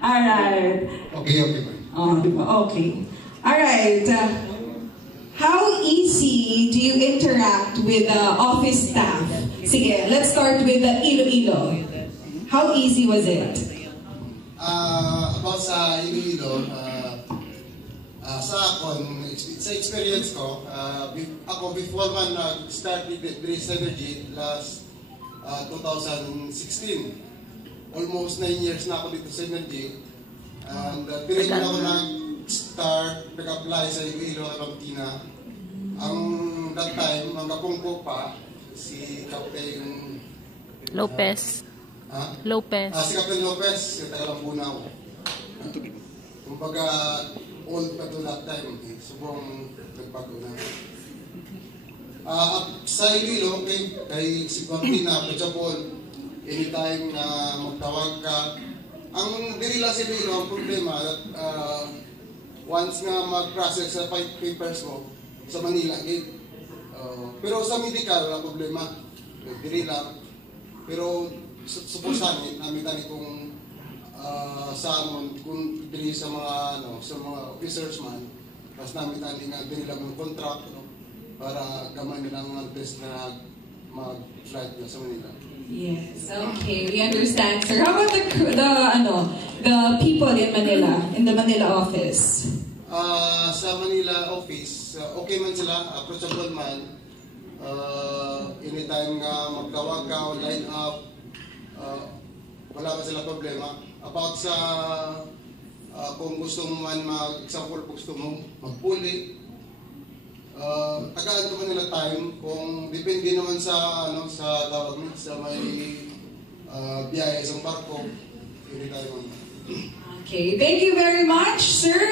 Alright. Okay, okay man. Oh, diba? Okay. Alright. How easy do you interact with the office staff? Sige, let's start with the Iloilo. How easy was it? About sa Iloilo, sa akon, sa experience ko, ako before man nag-start with Synergy last 2016. Almost 9 years na ako dito sa Synergy. And piling na ako nag-start, nag-apply sa Iloilo, Argentina. Ang that time, ang kapungko pa, si Captain Lopez. Lopez. Si Captain Lopez, yung taga-Lambuna ako. Kumbaga, old pa doon that time, subong nagbago na. Sa Iloilo, kay si Pampina, Pachapol, anytime na magtawag ka, ang diri lang sa Iloilo, ang problema, once nga mag-process sa papers mo, sa Manila, pero sa medical, ang problema, diri lang. Pero, supposan, namin tani kung sa amon, kung diri sa mga, sa mga officers man, tapos namin tani nga diri lang ng contract, para gamay nilang mga test na mag-flight na sa Manila. Yes, okay, we understand, sir. How about the people in Manila, in the Manila office? Sa Manila office, okay man sila, approachable man. Anytime nga magtawag ka o line up, wala ka sila problema. About sa kung gusto mo man example, gusto mo magpuli, tagaan ko man nila time kung depende naman sa sa tawag mo sa may biyahe sa barko, anytime man. Okay, thank you very much, sir.